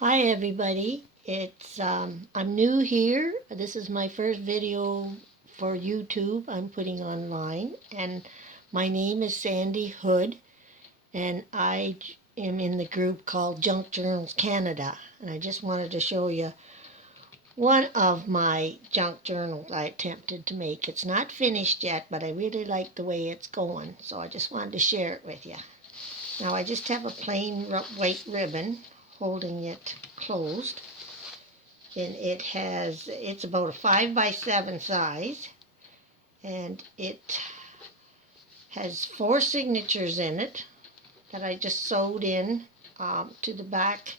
Hi everybody, I'm new here. This is my first video for YouTube I'm putting online, and my name is Sandy Hood, and I am in the group called Junk Journals Canada, and I just wanted to show you one of my junk journals I attempted to make. It's not finished yet, but I really like the way it's going, so I just wanted to share it with you. Now I just have a plain white ribbon holding it closed, and it's about a 5 by 7 size, and it has 4 signatures in it that I just sewed in to the back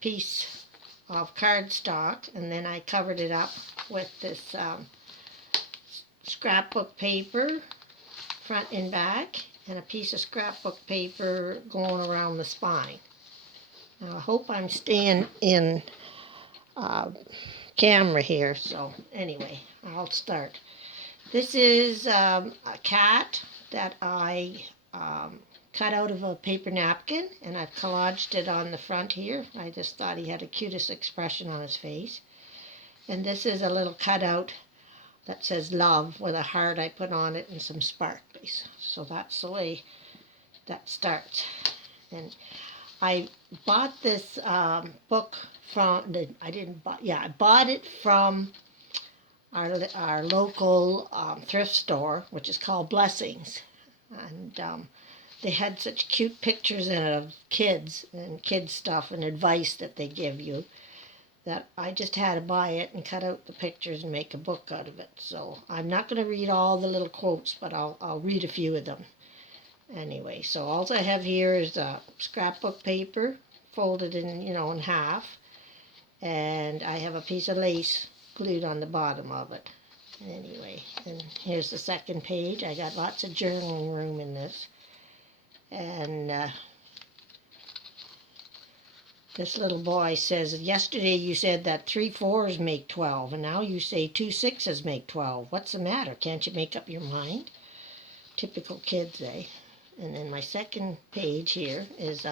piece of cardstock, and then I covered it up with this scrapbook paper front and back, and a piece of scrapbook paper going around the spine. Now I hope I'm staying in camera here, so anyway, I'll start. This is a cat that I cut out of a paper napkin, and I've collaged it on the front here. I just thought he had the cutest expression on his face. And this is a little cutout that says love with a heart I put on it and some sparklies. So that's the way that starts. And I bought this book from I bought it from our local thrift store, which is called Blessings, and they had such cute pictures in it of kids and kids stuff and advice that they give you, that I just had to buy it and cut out the pictures and make a book out of it. So I'm not going to read all the little quotes, but I'll read a few of them. Anyway, so all I have here is scrapbook paper folded in half, and I have a piece of lace glued on the bottom of it. Anyway, and here's the second page. I got lots of journaling room in this. And this little boy says, yesterday you said that 3 4s make 12, and now you say 2 6s make 12. What's the matter? Can't you make up your mind? Typical kids, eh? And then my second page here is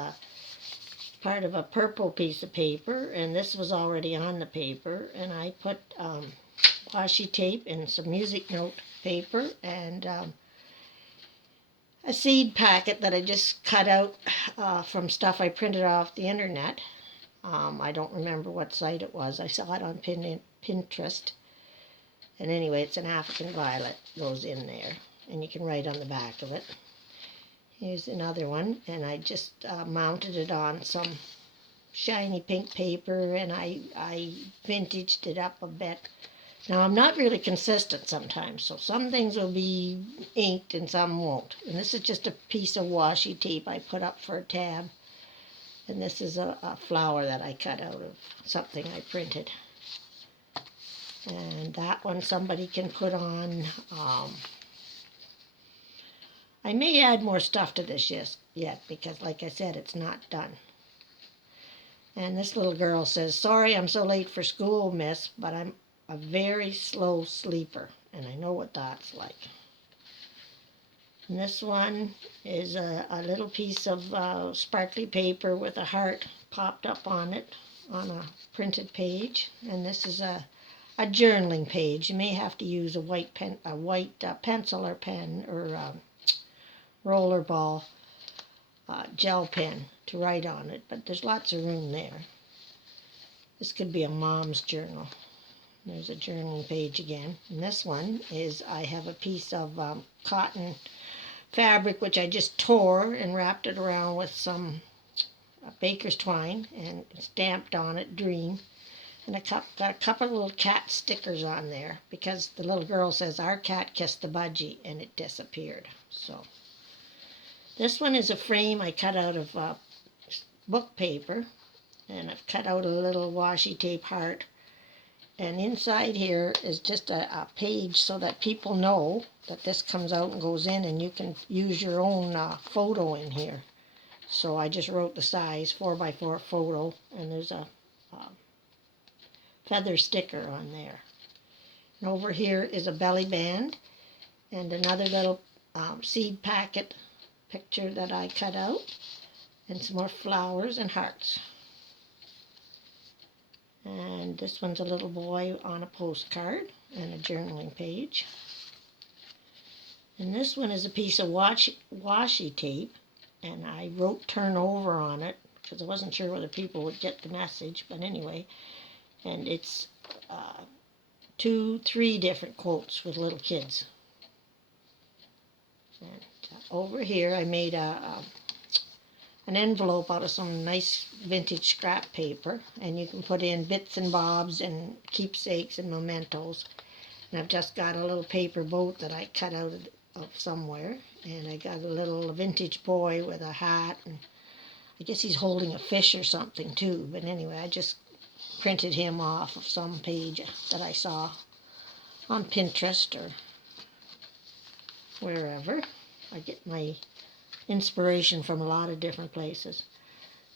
part of a purple piece of paper, and this was already on the paper, and I put washi tape and some music note paper and a seed packet that I just cut out from stuff I printed off the internet. I don't remember what site it was. I saw it on Pinterest. And anyway, it's an African violet goes in there, and you can write on the back of it. Here's another one, and I just mounted it on some shiny pink paper, and I vintaged it up a bit. Now, I'm not really consistent sometimes, so some things will be inked and some won't. And this is just a piece of washi tape I put up for a tab. And this is a flower that I cut out of something I printed. And that one somebody can put on. I may add more stuff to this yet, because like I said, it's not done. And this little girl says, sorry I'm so late for school, miss, but I'm a very slow sleeper, and I know what that's like. And this one is a little piece of sparkly paper with a heart popped up on it on a printed page. And this is a journaling page. You may have to use a white pencil or pen or rollerball gel pen to write on it, but there's lots of room there. This could be a mom's journal. There's a journaling page again. And this one is, I have a piece of cotton fabric which I just tore and wrapped it around with some baker's twine and stamped on it dream. And I got a couple of little cat stickers on there because the little girl says our cat kissed the budgie and it disappeared. So this one is a frame I cut out of book paper, and I've cut out a little washi tape heart. And inside here is just a page so that people know that this comes out and goes in, and you can use your own photo in here. So I just wrote the size, 4x4 photo, and there's a feather sticker on there. And over here is a belly band and another little seed packet picture that I cut out. and some more flowers and hearts. And this one's a little boy on a postcard and a journaling page. And this one is a piece of washi tape, and I wrote turn over on it because I wasn't sure whether people would get the message, but anyway. And it's 3 different quotes with little kids. And over here I made an envelope out of some nice vintage scrap paper, and you can put in bits and bobs and keepsakes and mementos. And I've just got a little paper boat that I cut out of somewhere, and I got a little vintage boy with a hat, and I guess he's holding a fish or something too, but anyway, I just printed him off of some page that I saw on Pinterest or wherever. I get my inspiration from a lot of different places.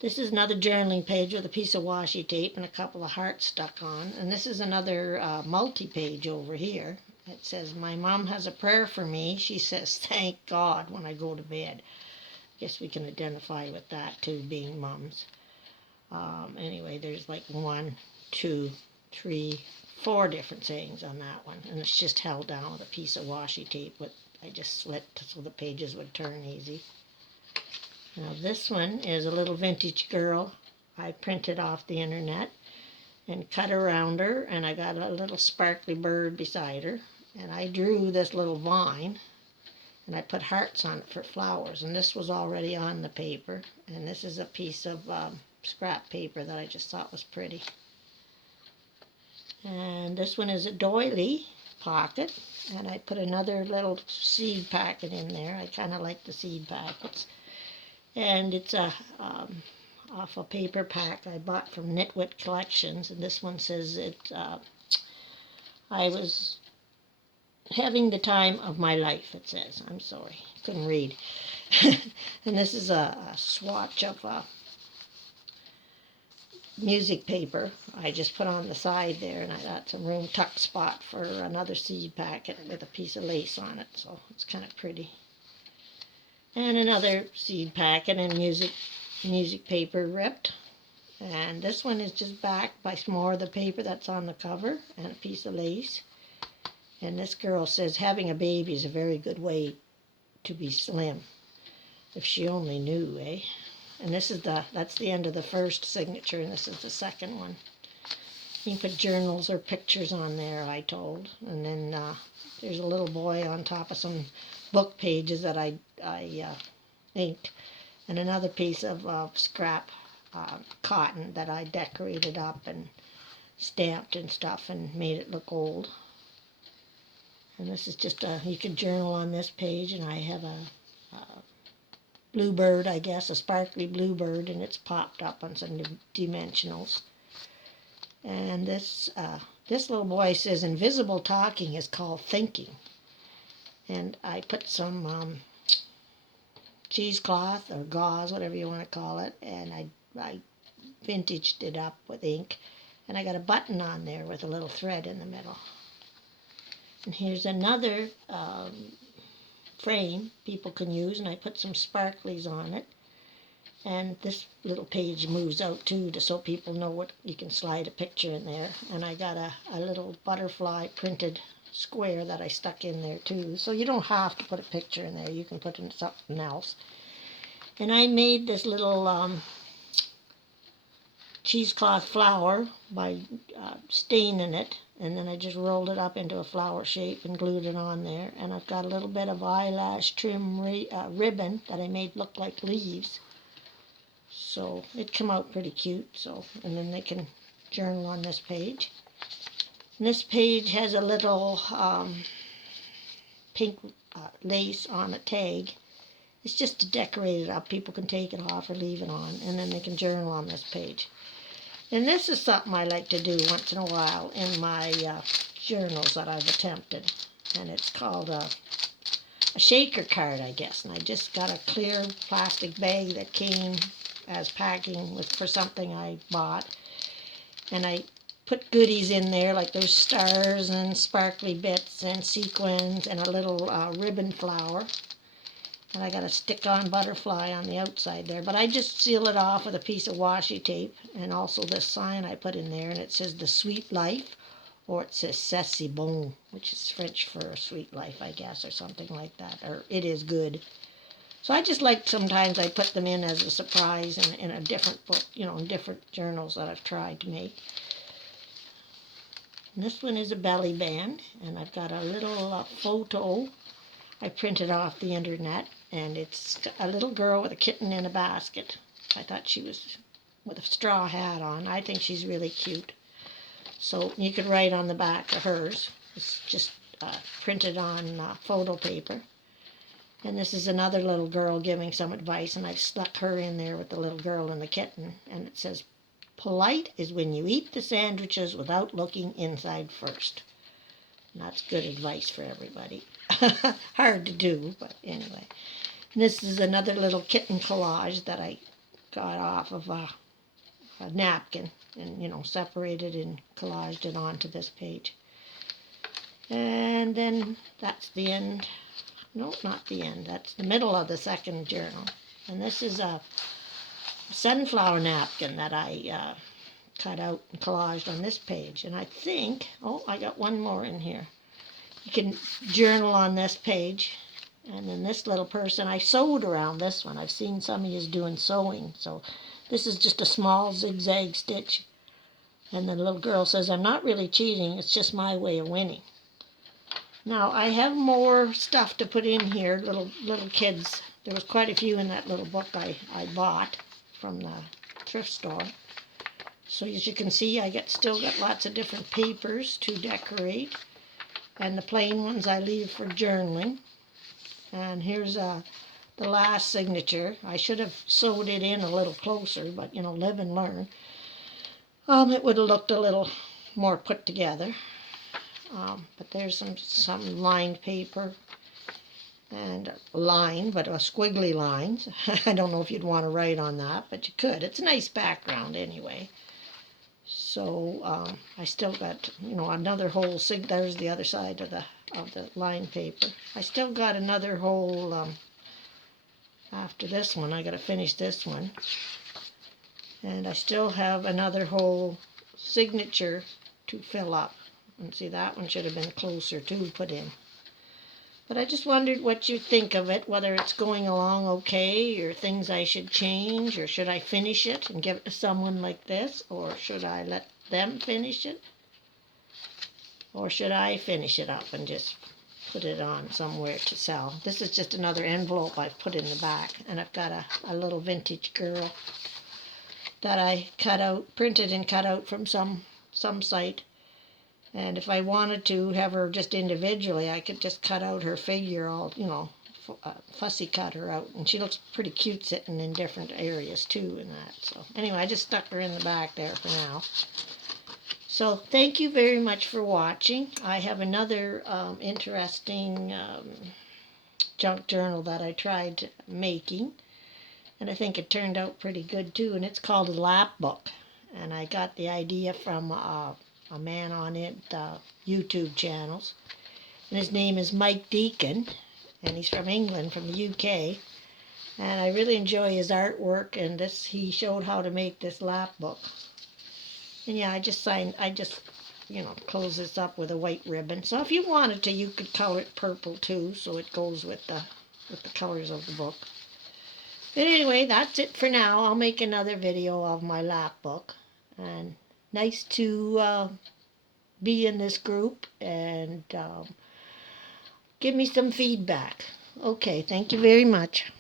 This is another journaling page with a piece of washi tape and a couple of hearts stuck on. And this is another multi-page over here. It says, my mom has a prayer for me. She says, thank God when I go to bed. Guess we can identify with that too, being mums. Anyway, there's like 1, 2, 3, 4 different sayings on that one. And it's just held down with a piece of washi tape with I just slit so the pages would turn easy. Now this one is a little vintage girl I printed off the internet and cut around her, and I got a little sparkly bird beside her, and I drew this little vine and I put hearts on it for flowers, and this was already on the paper, and this is a piece of scrap paper that I just thought was pretty. And this one is a doily pocket, and I put another little seed packet in there. I kind of like the seed packets. And it's off a paper pack I bought from Knitwit Collections, and this one says I was having the time of my life, it says. I'm sorry, couldn't read. And this is a swatch of music paper I just put on the side there, and I got some room tuck spot for another seed packet with a piece of lace on it, so it's kind of pretty. And another seed packet and music paper ripped. And this one is just backed by some more of the paper that's on the cover and a piece of lace. And this girl says having a baby is a very good way to be slim. If she only knew, eh? And this is that's the end of the first signature, and this is the second one. You can put journals or pictures on there, I told. And then there's a little boy on top of some book pages that I inked. And another piece of scrap cotton that I decorated up and stamped and stuff and made it look old. And this is just you can journal on this page, and I have a bluebird, I guess, a sparkly bluebird, and it's popped up on some dimensionals. And this little boy says invisible talking is called thinking. And I put some cheesecloth or gauze, whatever you want to call it, and I vintaged it up with ink, and I got a button on there with a little thread in the middle. And here's another frame people can use, and I put some sparklies on it, and this little page moves out too, so people know what you can slide a picture in there. And I got a little butterfly printed square that I stuck in there too, so you don't have to put a picture in there, you can put in something else. And I made this little cheesecloth flower by staining it, and then I just rolled it up into a flower shape and glued it on there. And I've got a little bit of eyelash trim ribbon that I made look like leaves, so it came out pretty cute. So, and then they can journal on this page. And this page has a little pink lace on a tag. It's just to decorate it up. People can take it off or leave it on, and then they can journal on this page. And this is something I like to do once in a while in my journals that I've attempted. And it's called a shaker card, I guess. And I just got a clear plastic bag that came as packing for something I bought. And I put goodies in there, like those stars and sparkly bits and sequins and a little ribbon flower. And I got a stick-on butterfly on the outside there. But I just seal it off with a piece of washi tape. And also this sign I put in there. And it says The Sweet Life. Or it says C'est bon, which is French for a sweet life, I guess, or something like that. Or it is good. So I just like sometimes I put them in as a surprise in a different book, in different journals that I've tried to make. And this one is a belly band. And I've got a little photo I printed off the internet. And it's a little girl with a kitten in a basket. I thought she was with a straw hat on. I think she's really cute. So you could write on the back of hers. It's just printed on photo paper. And this is another little girl giving some advice. And I've stuck her in there with the little girl and the kitten. And it says, polite is when you eat the sandwiches without looking inside first. And that's good advice for everybody. Hard to do, but anyway. And this is another little kitten collage that I got off of a napkin and, separated and collaged it onto this page. And then that's the end. No, not the end. That's the middle of the second journal. And this is a sunflower napkin that I cut out and collaged on this page. And I think, I got one more in here. You can journal on this page. And then this little person, I sewed around this one. I've seen some of you doing sewing. So this is just a small zigzag stitch. And then the little girl says, I'm not really cheating. It's just my way of winning. Now, I have more stuff to put in here, little kids. There was quite a few in that little book I bought from the thrift store. So as you can see, I still got lots of different papers to decorate. And the plain ones I leave for journaling. And here's the last signature. I should have sewed it in a little closer, but, live and learn. It would have looked a little more put together. But there's some lined paper and line, but a squiggly lines. I don't know if you'd want to write on that, but you could. It's a nice background anyway. So I still got, another whole there's the other side of the lined paper. I still got another whole after this one. I got to finish this one. And I still have another whole signature to fill up. And see, that one should have been closer to put in. But I just wondered what you think of it, whether it's going along okay, or things I should change, or should I finish it and give it to someone like this, or should I let them finish it? Or should I finish it up and just put it on somewhere to sell? This is just another envelope I've put in the back, and I've got a little vintage girl that I printed and cut out from some site. And if I wanted to have her just individually, I could just cut out her figure all, fussy cut her out. And she looks pretty cute sitting in different areas too and that. So anyway, I just stuck her in the back there for now. So thank you very much for watching. I have another interesting junk journal that I tried making. And I think it turned out pretty good too. And it's called a lap book. And I got the idea from a man on YouTube channels. And his name is Mike Deacon. And he's from England, from the UK. And I really enjoy his artwork. And he showed how to make this lap book. And yeah, I just close this up with a white ribbon. So if you wanted to, you could color it purple too, so it goes with the colors of the book. But anyway, that's it for now. I'll make another video of my lap book. And nice to be in this group and give me some feedback. Okay, thank you very much.